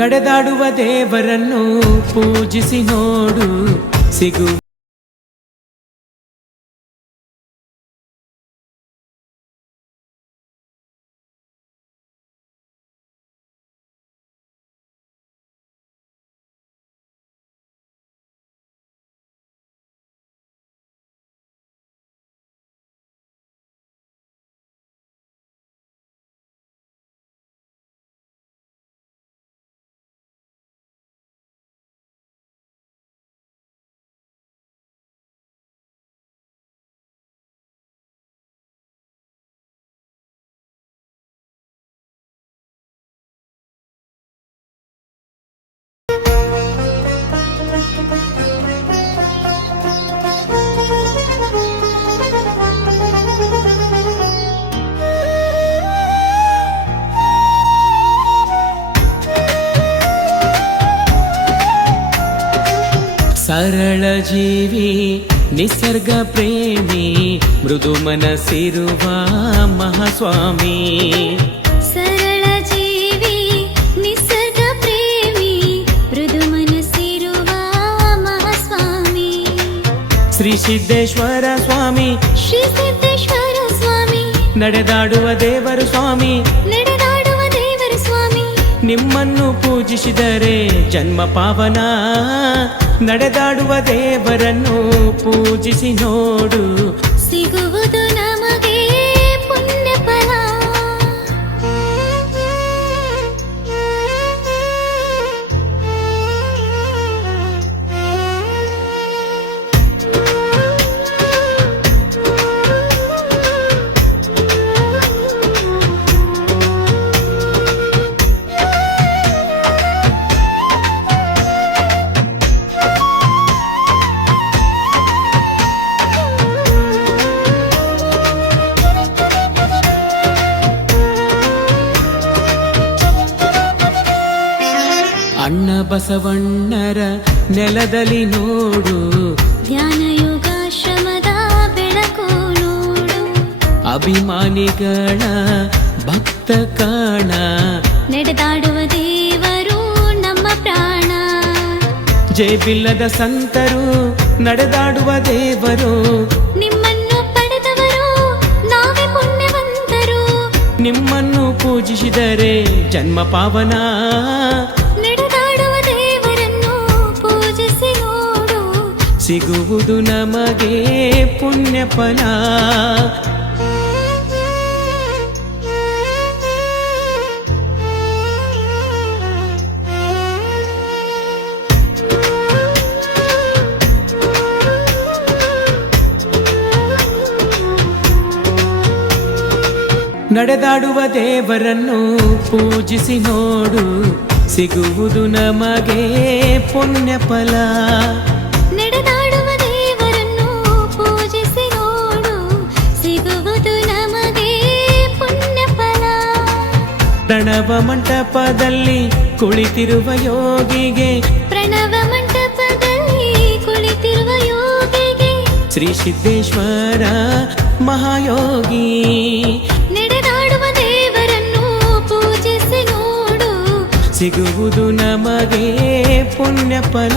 ನಡೆದಾಡುವ ದೇವರನ್ನು ಪೂಜಿಸಿ ನೋಡು ಸಿಗು ಸರಳ ಜೀವಿ ನಿಸರ್ಗ ಪ್ರೇಮಿ ಮೃದು ಮನಸ್ಸಿರುವ ಮಹಾಸ್ವಾಮಿ. ಸರಳ ಜೀವಿ ನಿಸರ್ಗ ಪ್ರೇಮಿ ಮೃದು ಮನಸ್ಸಿರುವ ಮಹಾಸ್ವಾಮಿ. ಶ್ರೀ ಸಿದ್ದೇಶ್ವರ ಸ್ವಾಮಿ, ಶ್ರೀ ಸಿದ್ದೇಶ್ವರ ಸ್ವಾಮಿ, ನಡೆದಾಡುವ ದೇವರು ಸ್ವಾಮಿ, ನಡೆದಾಡುವ ದೇವರು ಸ್ವಾಮಿ. ನಿಮ್ಮನ್ನು ಪೂಜಿಸಿದರೆ ಜನ್ಮ ಪಾವನ. ನಡೆದಾಡುವ ದೇವರನ್ನು ಪೂಜಿಸಿ ನೋಡು ಸಿಗುವುದು ನಮಗೆ ಪುಣ್ಯ ಫಲ. ಅಣ್ಣ ಬಸವಣ್ಣರ ನೆಲದಲ್ಲಿ ನೋಡು ಧ್ಯಾನ ಯೋಗಾಶ್ರಮದ ಬೆಳಕು ನೋಡು. ಅಭಿಮಾನಿಗಳ ಭಕ್ತ ಕಾಣ, ನಡೆದಾಡುವ ದೇವರು ನಮ್ಮ ಪ್ರಾಣ. ಜೇಬಿಲ್ಲದ ಸಂತರು ನಡೆದಾಡುವ ದೇವರು, ನಿಮ್ಮನ್ನು ಪಡೆದವರು ನಾವೇ ಪುಣ್ಯವಂತರು. ನಿಮ್ಮನ್ನು ಪೂಜಿಸಿದರೆ ಜನ್ಮ ಪಾವನ. ನಡೆದಾಡುವ ದೇವರನ್ನು ಪೂಜಿಸಿ ನೋಡು ಸಿಗುವುದು ನಮಗೆ ಪುಣ್ಯ ಫಲ. ನಡೆದಾಡುವ ದೇವರನ್ನು ಪೂಜಿಸಿ ನೋಡು ಸಿಗುವುದು ನಮಗೆ ಪುಣ್ಯ ಫಲ. ನಡೆದಾಡುವ ದೇವರನ್ನು ಪೂಜಿಸಿ ನೋಡು ಸಿಗುವುದು ನಮಗೆ ಪುಣ್ಯ ಫಲ. ಪ್ರಣವ ಮಂಟಪದಲ್ಲಿ ಕುಳಿತಿರುವ ಯೋಗಿಗೆ, ಪ್ರಣವ ಮಂಟಪದಲ್ಲಿ ಕುಳಿತಿರುವ ಯೋಗಿಗೆ, ಶ್ರೀ ಸಿದ್ದೇಶ್ವರ ಮಹಾಯೋಗಿ. ನಡೆದಾಡುವ ದೇವರನ್ನು ಪೂಜಿಸಿ ನೋಡು ಸಿಗುವುದು ನಮಗೆ ಪುಣ್ಯ ಫಲ.